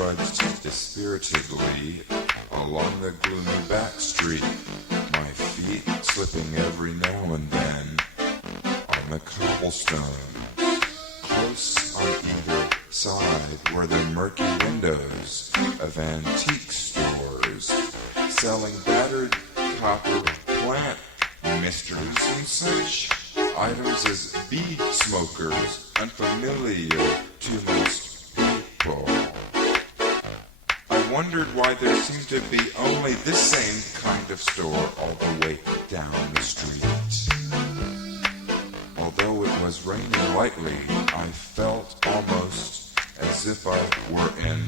trudged dispiritedly along the gloomy back street, my feet slipping every now and then on the cobblestone. Close on either side were the murky windows of antique stores, selling battered copper plant misters and such items as bead smokers, unfamiliar to most people. I wondered why there seemed to be only this same kind of store all the way down the street. Although it was raining lightly, I felt almost as if I were in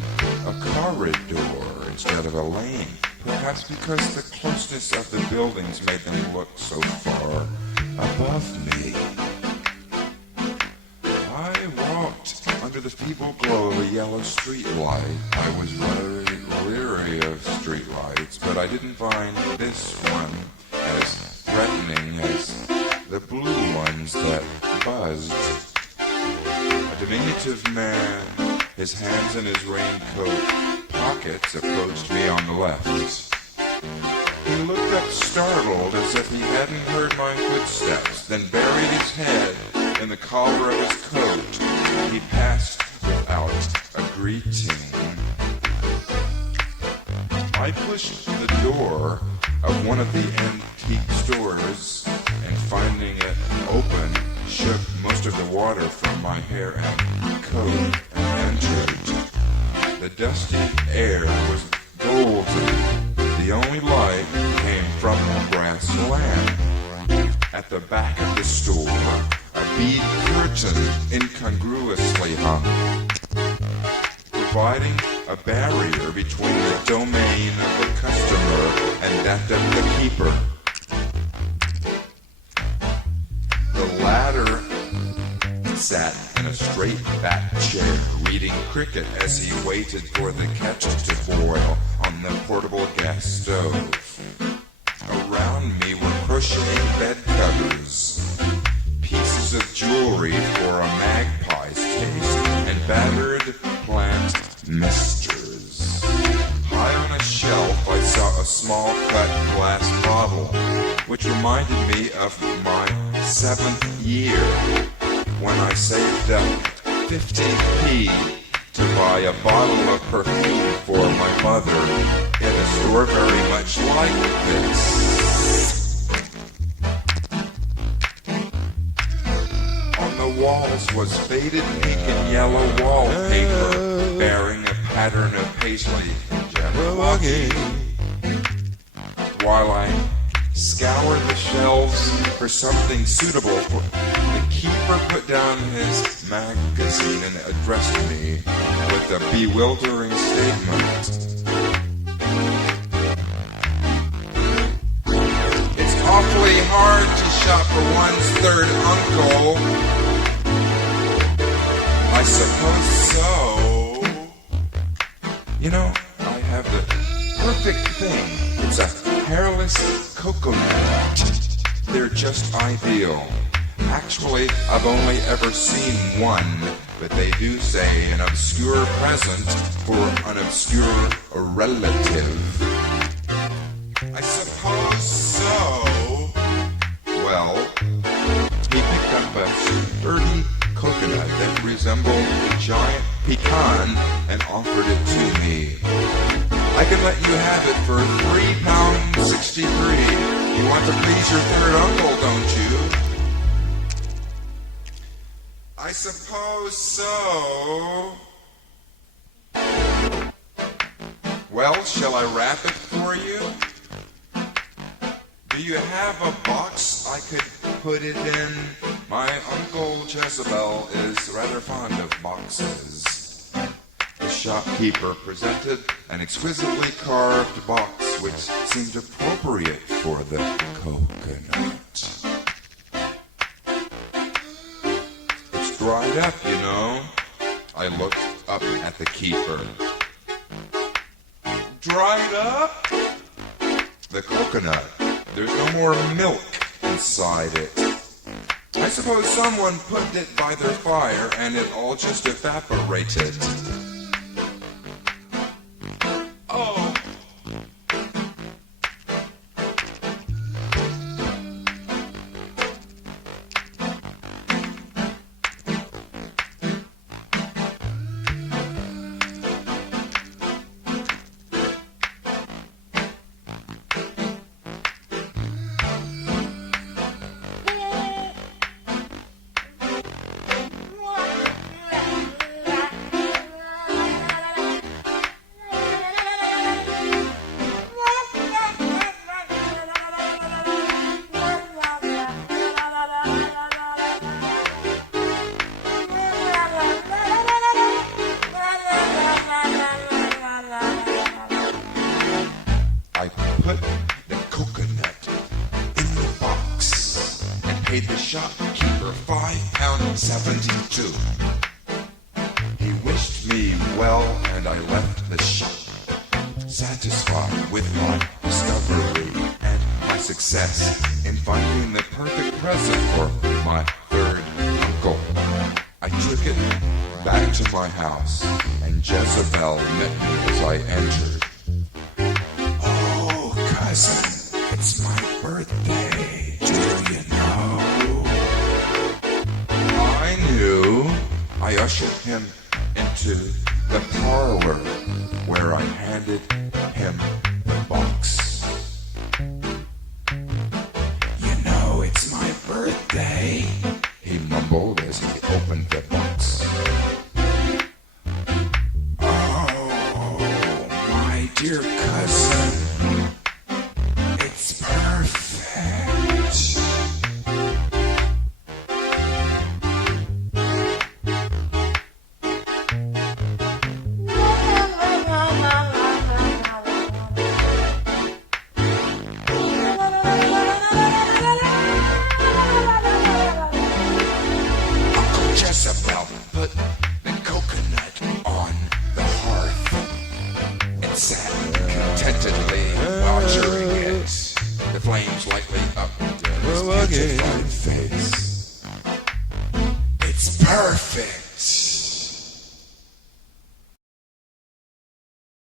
a corridor instead of a lane. Perhaps because the closeness of the buildings made them look so far above me. I walked under the feeble glow of a yellow street light. I was rather weary of street lights, but I didn't find this one as threatening as the blue ones that buzzed. A diminutive man, his hands in his raincoat pockets, approached me on the left. He looked up startled as if he hadn't heard my footsteps, then buried his head in the collar of his coat. He passed without a greeting. I pushed the door of one of the antique stores and finding it open, shook most of the water from my hair and coat and entered. The dusty air was golden. The only light came from the grass lamp. At the back of the store, a bead curtain incongruously hung, providing a barrier between the domain of the customer and that of the keeper. The latter sat in a straight back chair, reading cricket as he waited for the kettle to boil on the portable gas stove. Around me were crocheted bed covers, pieces of jewelry for a magpie's taste, and battered plant misters. High on a shelf I saw a small cut glass bottle, which reminded me of my 7th year, when I saved up 50p to buy a bottle of perfume for my mother in a store very much like this. On the walls was faded pink and yellow wallpaper bearing a pattern of paisley Jabberwocky. While I scoured the shelves for something suitable, the keeper put down his magazine and addressed me with a bewildering statement. It's awfully hard to shop for one's third uncle. I suppose so. You know, I have the perfect thing. It's a hairless coconut. They're just ideal. Actually, I've only ever seen one, but they do say an obscure present for an obscure relative. I suppose so. Well, he picked up a sturdy coconut that resembled a giant pecan and offered it to me. I can let you have it for £3.63. You want to please your third uncle, don't you? I suppose so. Well, shall I wrap it for you? Do you have a box I could put it in? My Uncle Jezebel is rather fond of boxes. The shopkeeper presented an exquisitely carved box which seemed appropriate for the coconut. It's dried up, you know. I looked up at the keeper. Dried up? The coconut. There's no more milk inside it. I suppose someone put it by their fire and it all just evaporated. paid the shopkeeper £5.72. He wished me well, and I left the shop, satisfied with my discovery and my success in finding the perfect present for my third uncle. I took it back to my house, and Jezebel met me as I entered. "Oh, cousin, it's my birthday, do you know?" I knew. I ushered him into the parlor, where I handed him the box. "You know it's my birthday," he mumbled as he opened the box. "Oh, my dear cousin, it's perfect." Jezebel put the coconut on the hearth and sat contentedly watching it. The flames lightly up his petrified face. "It's perfect,"